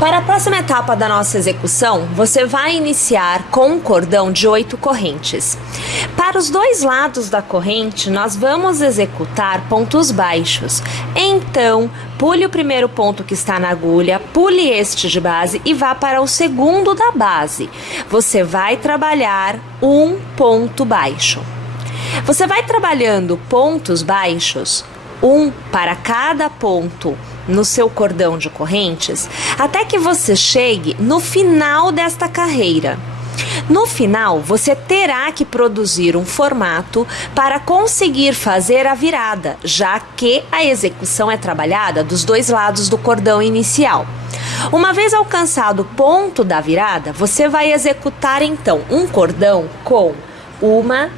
Para a próxima etapa da nossa execução, você vai iniciar com um cordão de 8 correntes. Para os dois lados da corrente, nós vamos executar pontos baixos. Então, pule o primeiro ponto que está na agulha, pule este de base e vá para o segundo da base. Você vai trabalhar um ponto baixo. Você vai trabalhando pontos baixos, um para cada ponto no seu cordão de correntes, até que você chegue no final desta carreira. No final, você terá que produzir um formato para conseguir fazer a virada, já que a execução é trabalhada dos dois lados do cordão inicial. Uma vez alcançado o ponto da virada, você vai executar então um cordão com 1,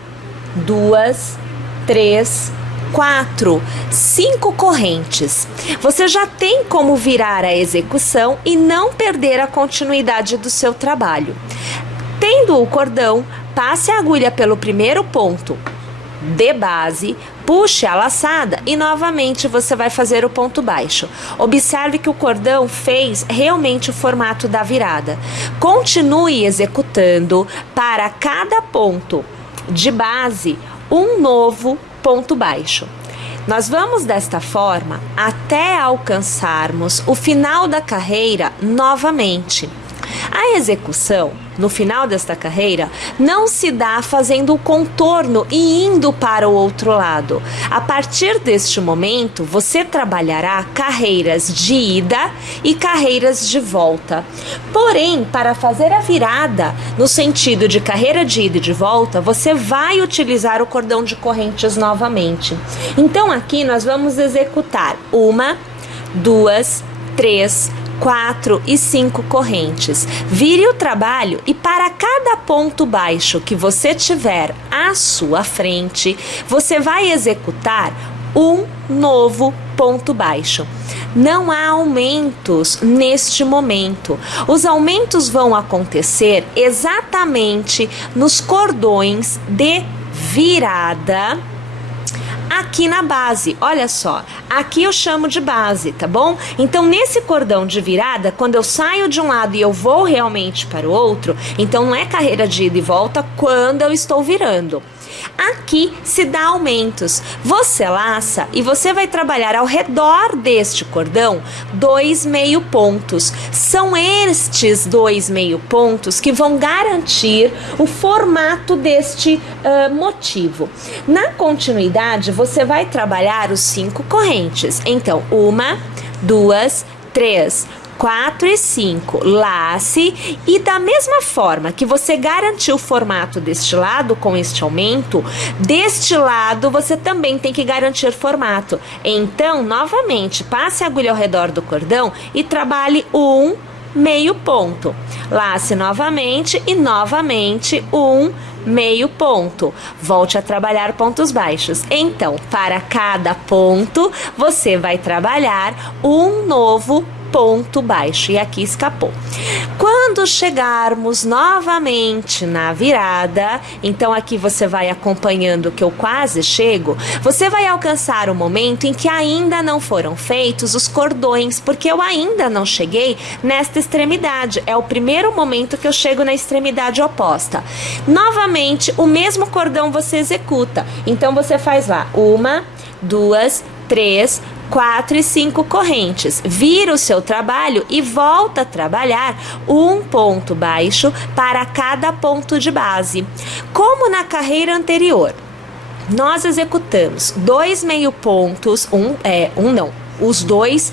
2, 3, 4, 5 correntes. Você já tem como virar a execução e não perder a continuidade do seu trabalho. Tendo o cordão, passe a agulha pelo primeiro ponto de base, puxe a laçada e novamente você vai fazer o ponto baixo. Observe que o cordão fez realmente o formato da virada. Continue executando para cada ponto de base um novo ponto baixo. Nós vamos desta forma até alcançarmos o final da carreira novamente. A execução, no final desta carreira, não se dá fazendo o contorno e indo para o outro lado. A partir deste momento, você trabalhará carreiras de ida e carreiras de volta. Porém, para fazer a virada no sentido de carreira de ida e de volta, você vai utilizar o cordão de correntes novamente. Então, aqui nós vamos executar 1, 2, 3, 4 e 5 correntes. Vire o trabalho e para cada ponto baixo que você tiver à sua frente, você vai executar um novo ponto baixo. Não há aumentos neste momento. Os aumentos vão acontecer exatamente nos cordões de virada aqui na base. Olha só, aqui eu chamo de base, tá bom? Então, nesse cordão de virada, quando eu saio de um lado e eu vou realmente para o outro, então não é carreira de ida e volta quando eu estou virando. Aqui se dá aumentos. Você laça e você vai trabalhar ao redor deste cordão 2 meio pontos. São estes 2 meio pontos que vão garantir o formato deste motivo. Na continuidade, você vai trabalhar os 5 correntes. Então, 1, 2, 3, 4 e 5, lace e da mesma forma que você garantiu o formato deste lado com este aumento, deste lado você também tem que garantir formato. Então, novamente, passe a agulha ao redor do cordão e trabalhe um meio ponto. Lace novamente e novamente um meio ponto. Volte a trabalhar pontos baixos. Então, para cada ponto, você vai trabalhar um novo ponto baixo. E aqui escapou. Quando chegarmos novamente na virada, então aqui você vai acompanhando que eu quase chego, você vai alcançar o momento em que ainda não foram feitos os cordões, porque eu ainda não cheguei nesta extremidade. É o primeiro momento que eu chego na extremidade oposta. Novamente, o mesmo cordão você executa. Então, você faz lá 1, 2, 3, 4 e 5 correntes. Vira o seu trabalho e volta a trabalhar um ponto baixo para cada ponto de base. Como na carreira anterior, nós executamos 2 meio pontos, os dois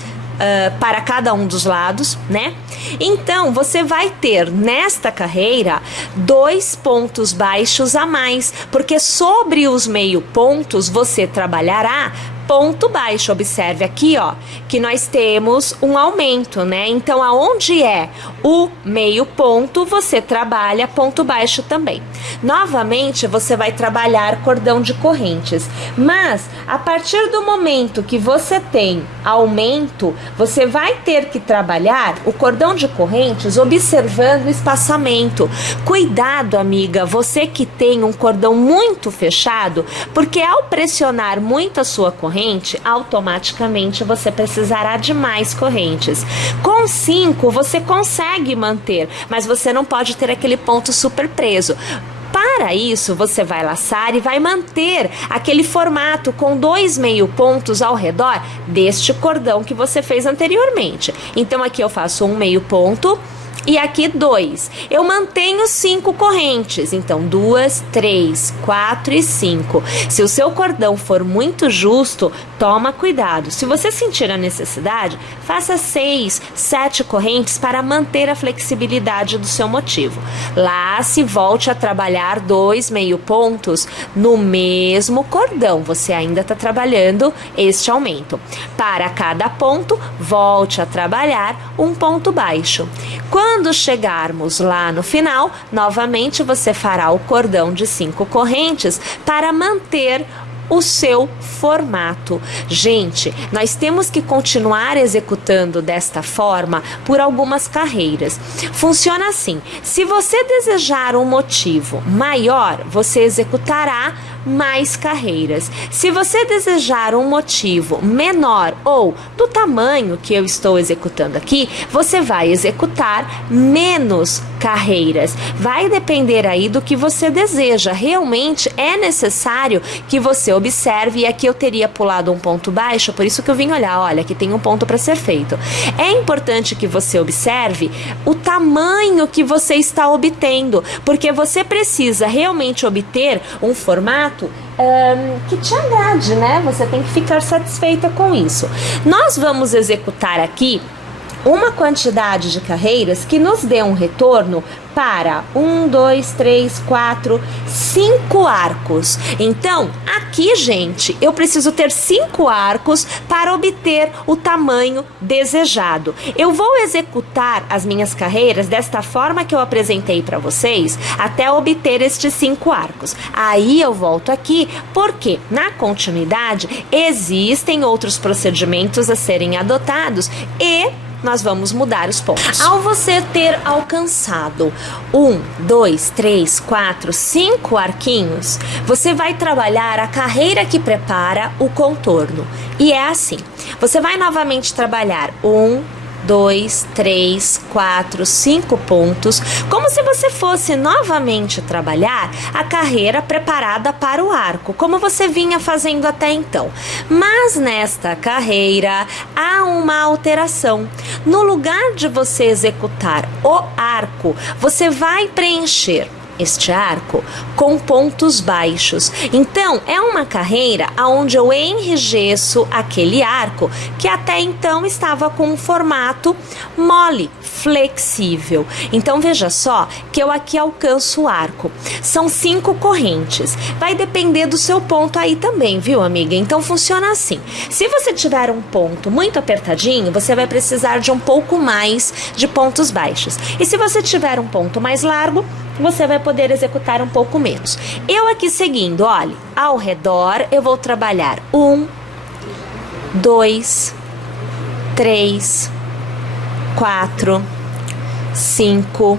para cada um dos lados, né? Então, você vai ter nesta carreira 2 pontos baixos a mais, porque sobre os meio pontos você trabalhará ponto baixo. Observe aqui, ó, que nós temos um aumento, né? Então, aonde é o meio ponto, você trabalha ponto baixo também. Novamente, você vai trabalhar cordão de correntes. Mas, a partir do momento que você tem aumento, você vai ter que trabalhar o cordão de correntes observando o espaçamento. Cuidado, amiga, você que tem um cordão muito fechado, porque ao pressionar muito a sua corrente, corrente, automaticamente você precisará de mais correntes. Com 5, você consegue manter, mas você não pode ter aquele ponto super preso. Para isso, você vai laçar e vai manter aquele formato com 2 meio pontos ao redor deste cordão que você fez anteriormente. Então, aqui eu faço um meio ponto e aqui 2. Eu mantenho 5 correntes, então 2, 3, 4 e 5. Se o seu cordão for muito justo, toma cuidado. Se você sentir a necessidade, faça 6, 7 correntes para manter a flexibilidade do seu motivo. Lace e volte a trabalhar 2 meio pontos no mesmo cordão. Você ainda está trabalhando este aumento. Para cada ponto, volte a trabalhar um ponto baixo. Quando chegarmos lá no final, novamente você fará o cordão de 5 correntes para manter o seu formato. Gente, nós temos que continuar executando desta forma por algumas carreiras. Funciona assim: se você desejar um motivo maior, você executará mais carreiras. Se você desejar um motivo menor ou do tamanho que eu estou executando aqui, você vai executar menos carreiras. Vai depender aí do que você deseja. Realmente é necessário que você observe, e aqui eu teria pulado um ponto baixo, por isso que eu vim olhar, olha, aqui tem um ponto para ser feito. É importante que você observe o tamanho que você está obtendo, porque você precisa realmente obter um formato que te agrade, né? Você tem que ficar satisfeita com isso. Nós vamos executar aqui uma quantidade de carreiras que nos dê um retorno para 1, 2, 3, 4, 5 arcos. Então, aqui, gente, eu preciso ter 5 arcos para obter o tamanho desejado. Eu vou executar as minhas carreiras desta forma que eu apresentei para vocês até obter estes 5 arcos. Aí eu volto aqui porque, na continuidade, existem outros procedimentos a serem adotados e nós vamos mudar os pontos. Ao você ter alcançado 1, 2, 3, 4, 5 arquinhos, você vai trabalhar a carreira que prepara o contorno. E é assim: você vai novamente trabalhar 1, 2, 3, 4, 5 pontos, como se você fosse novamente trabalhar a carreira preparada para o arco, como você vinha fazendo até então. Mas nesta carreira há uma alteração. No lugar de você executar o arco, você vai preencher este arco com pontos baixos. Então, é uma carreira onde eu enrijeço aquele arco que até então estava com um formato mole, flexível. Então, veja só que eu aqui alcanço o arco. São 5 correntes. Vai depender do seu ponto aí também, viu, amiga? Então, funciona assim. Se você tiver um ponto muito apertadinho, você vai precisar de um pouco mais de pontos baixos. E se você tiver um ponto mais largo, você vai poder executar um pouco menos. Eu aqui seguindo, olha, ao redor eu vou trabalhar 1, 2, 3, 4, 5,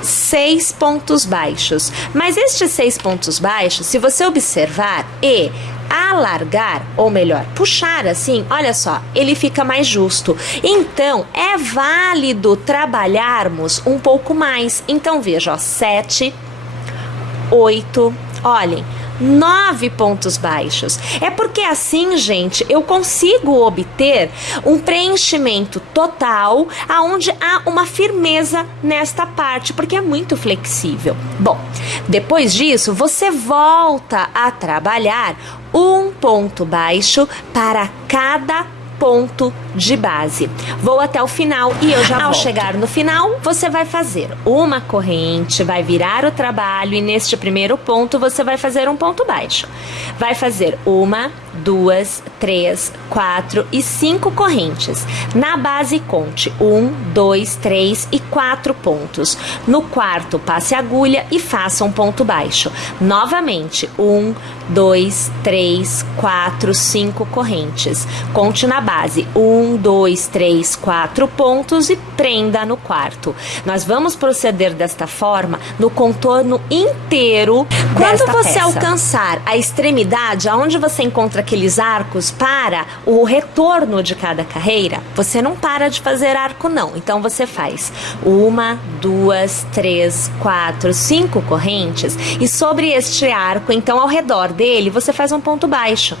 6 pontos baixos. Mas estes 6 pontos baixos, se você observar e alargar, ou melhor, puxar assim, olha só, ele fica mais justo. Então, é válido trabalharmos um pouco mais. Então, veja, ó, 7, 8, olhem, 9 pontos baixos. É porque assim, gente, eu consigo obter um preenchimento total aonde há uma firmeza nesta parte, porque é muito flexível. Bom, depois disso, você volta a trabalhar um ponto baixo para cada ponto de base. Vou até o final e eu já volto. Ao chegar no final, você vai fazer uma corrente, vai virar o trabalho e neste primeiro ponto você vai fazer um ponto baixo. Vai fazer 1, 2, 3, 4 e 5 correntes. Na base, conte 1, 2, 3 e 4 pontos. No quarto, passe a agulha e faça um ponto baixo. Novamente, 1, 2, 3, 4, 5 correntes. Conte na base 1, 2, 3, 4 pontos e prenda no quarto. Nós vamos proceder desta forma no contorno inteiro desta peça. Quando você alcançar a extremidade, aonde você encontra aqueles arcos para o retorno de cada carreira, você não para de fazer arco não. Então você faz 1, 2, 3, 4, 5 correntes e sobre este arco, então ao redor dele, você faz um ponto baixo.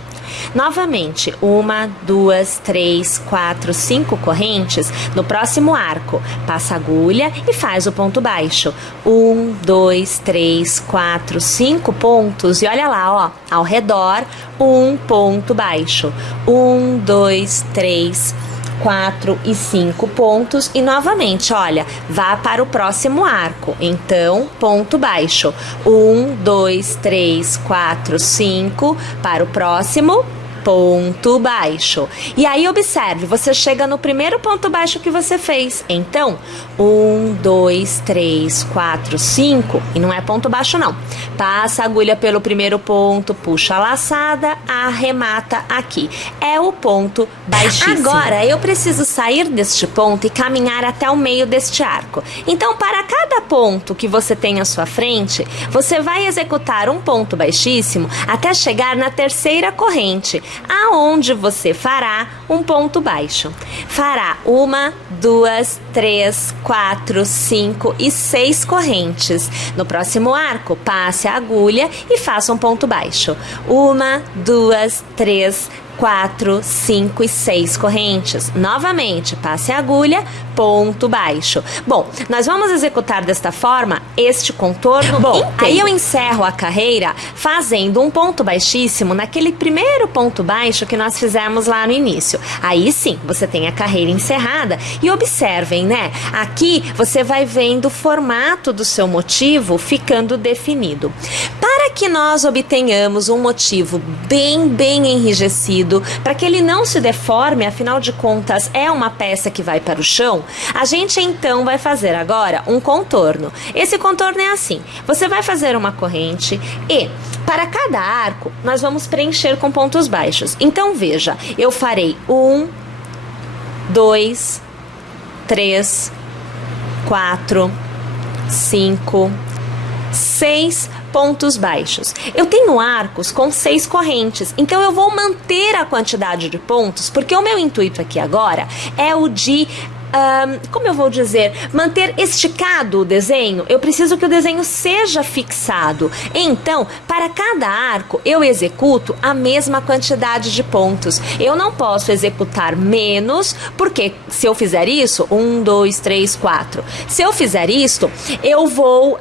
Novamente, 1, 2, 3, 4, 5 correntes. No próximo arco, passa a agulha e faz o ponto baixo. 1, 2, 3, 4, 5 pontos. E olha lá, ó, ao redor, um ponto baixo. 1, 2, 3, 4 e 5 pontos e novamente, olha, vá para o próximo arco, então ponto baixo, 1, 2, 3, 4, 5, para o próximo, ponto baixo. E aí observe, você chega no primeiro ponto baixo que você fez, então 1, 2, 3, 4, 5 e não é ponto baixo não, passa a agulha pelo primeiro ponto, puxa a laçada, arremata aqui, é o ponto baixíssimo. Agora eu preciso sair deste ponto e caminhar até o meio deste arco, então para cada ponto que você tem à sua frente, você vai executar um ponto baixíssimo até chegar na terceira corrente, aonde você fará um ponto baixo. Fará 1, 2, 3, 4, 5 e 6 correntes. No próximo arco, passe a agulha e faça um ponto baixo. 1, 2, 3, 4, 5 e 6 correntes. Novamente, passe a agulha, ponto baixo. Bom, nós vamos executar desta forma este contorno inteiro. Aí eu encerro a carreira fazendo um ponto baixíssimo naquele primeiro ponto baixo que nós fizemos lá no início. Aí sim, você tem a carreira encerrada e observem, né? Aqui você vai vendo o formato do seu motivo ficando definido. Para que nós obtenhamos um motivo bem enrijecido, para que ele não se deforme, afinal de contas é uma peça que vai para o chão, a gente então vai fazer agora um contorno. Esse contorno é assim, você vai fazer uma corrente e para cada arco nós vamos preencher com pontos baixos. Então veja, eu farei 1, 2, 3, 4, 5, 6 pontos baixos. Eu tenho arcos com 6 correntes, então eu vou manter a quantidade de pontos, porque o meu intuito aqui agora é o de como eu vou dizer, manter esticado o desenho. Eu preciso que o desenho seja fixado. Então, para cada arco, eu executo a mesma quantidade de pontos. Eu não posso executar menos, porque se eu fizer isso, 1, 2, 3, 4. Se eu fizer isto, eu vou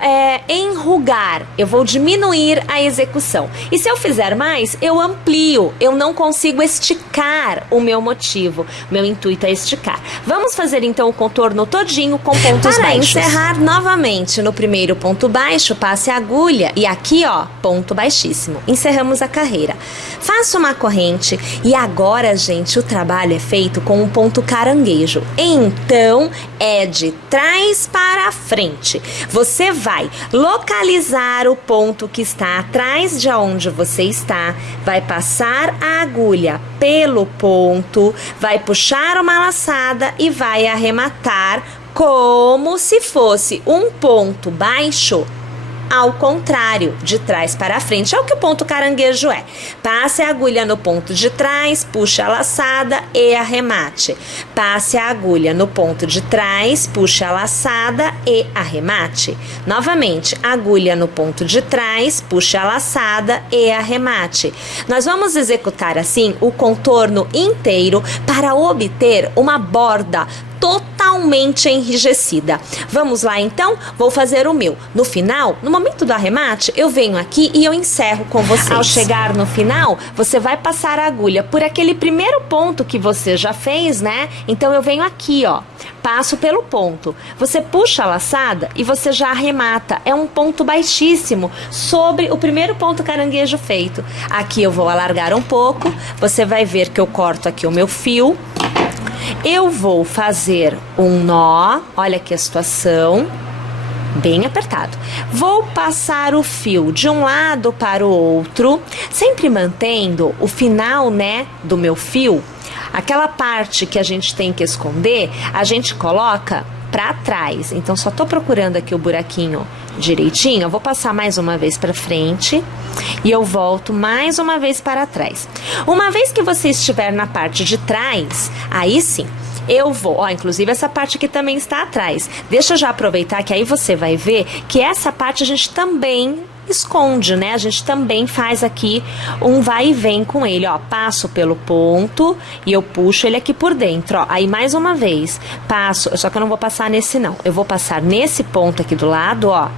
enrugar, eu vou diminuir a execução. E se eu fizer mais, eu amplio, eu não consigo esticar o meu motivo. Meu intuito é esticar. Vamos fazer então o contorno todinho com pontos baixos. Para encerrar novamente no primeiro ponto baixo, passe a agulha e aqui ó, ponto baixíssimo. Encerramos a carreira. Faça uma corrente e agora, gente, o trabalho é feito com um ponto caranguejo. Então, é de trás para frente. Você vai localizar o ponto que está atrás de onde você está, vai passar a agulha pelo ponto, vai puxar uma laçada e vai arrematar como se fosse um ponto baixo ao contrário, de trás para frente. É o que o ponto caranguejo é. Passe a agulha no ponto de trás, puxe a laçada e arremate. Passe a agulha no ponto de trás, puxe a laçada e arremate. Novamente, agulha no ponto de trás, puxe a laçada e arremate. Nós vamos executar assim o contorno inteiro para obter uma borda totalmente enrijecida. Vamos lá então? Vou fazer o meu. No final, no momento do arremate, eu venho aqui e eu encerro com vocês. Ao chegar no final, você vai passar a agulha por aquele primeiro ponto que você já fez, né? Então eu venho aqui, ó, passo pelo ponto. Você puxa a laçada e você já arremata. É um ponto baixíssimo sobre o primeiro ponto caranguejo feito. Aqui eu vou alargar um pouco. Você vai ver que eu corto aqui o meu fio. Eu vou fazer um nó, olha aqui a situação, bem apertado. Vou passar o fio de um lado para o outro, sempre mantendo o final, né, do meu fio. Aquela parte que a gente tem que esconder, a gente coloca para trás. Então, só tô procurando aqui o buraquinho direitinho, eu vou passar mais uma vez para frente e eu volto mais uma vez para trás. Uma vez que você estiver na parte de trás, aí sim, eu vou, ó, inclusive essa parte aqui também está atrás. Deixa eu já aproveitar que aí você vai ver que essa parte a gente também esconde, né? A gente também faz aqui um vai e vem com ele, ó. Passo pelo ponto e eu puxo ele aqui por dentro, ó. Aí mais uma vez, passo, só que eu não vou passar nesse não. Eu vou passar nesse ponto aqui do lado, ó.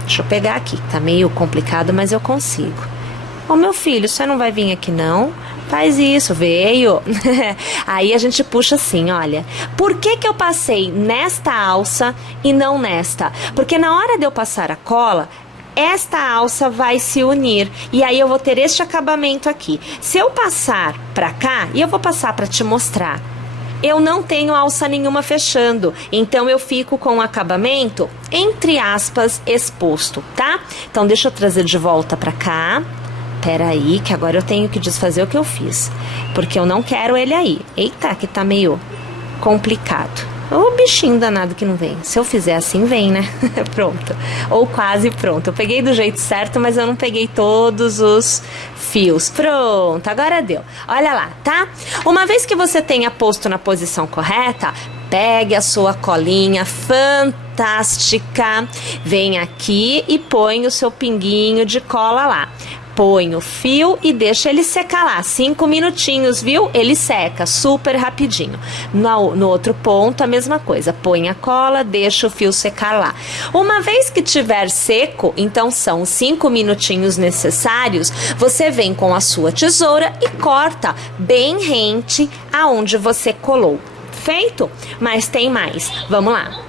Deixa eu pegar aqui, tá meio complicado, mas eu consigo. Ô, meu filho, você não vai vir aqui não? Faz isso, veio. Aí a gente puxa assim, olha. Por que que eu passei nesta alça e não nesta? Porque na hora de eu passar a cola, esta alça vai se unir e aí eu vou ter este acabamento aqui. Se eu passar pra cá, e eu vou passar pra te mostrar, eu não tenho alça nenhuma fechando, então eu fico com o acabamento, entre aspas, exposto, tá? Então deixa eu trazer de volta pra cá. Pera aí, que agora eu tenho que desfazer o que eu fiz, porque eu não quero ele aí. Eita, que tá meio complicado. O bichinho danado que não vem. Se eu fizer assim, vem, né? Pronto. Ou quase pronto. Eu peguei do jeito certo, mas eu não peguei todos os fios. Pronto, agora deu. Olha lá, tá? Uma vez que você tenha posto na posição correta, pegue a sua colinha fantástica, vem aqui e põe o seu pinguinho de cola lá. Põe o fio e deixa ele secar lá, 5 minutinhos, viu? Ele seca super rapidinho. No outro ponto, a mesma coisa. Põe a cola, deixa o fio secar lá. Uma vez que tiver seco, então são os 5 minutinhos necessários, você vem com a sua tesoura e corta bem rente aonde você colou. Feito? Mas tem mais. Vamos lá.